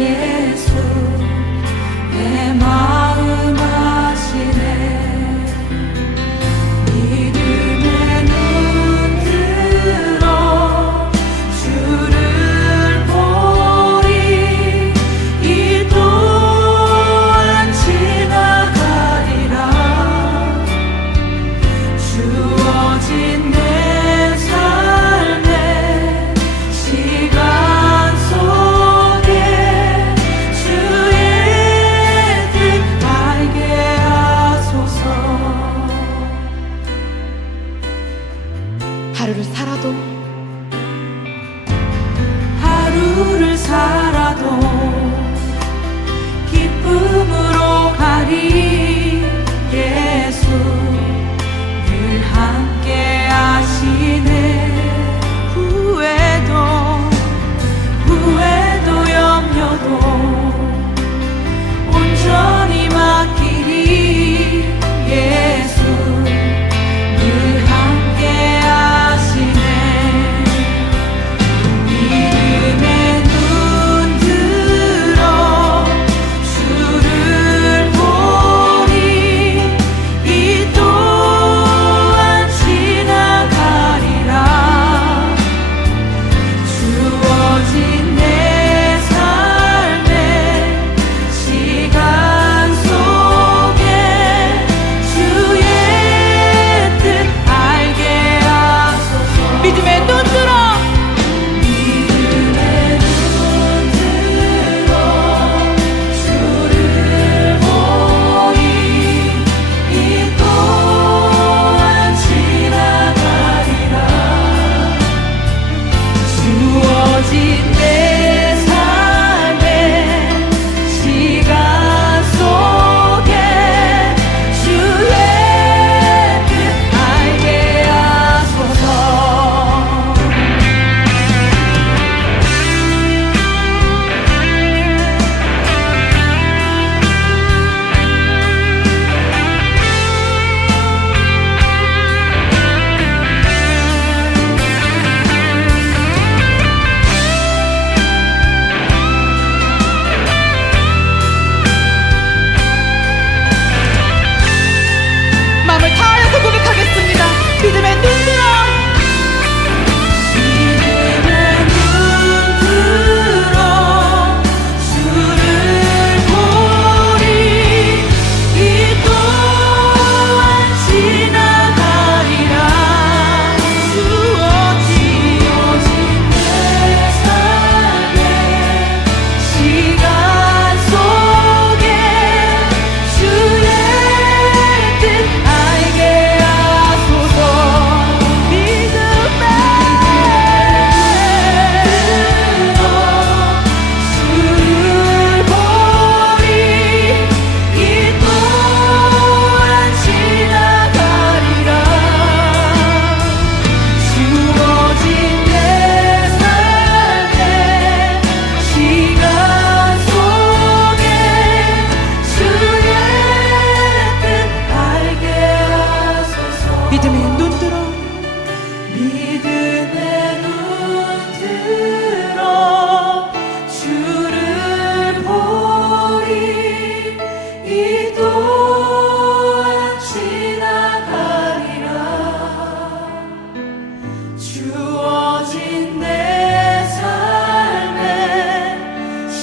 Yeah.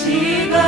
Shiva.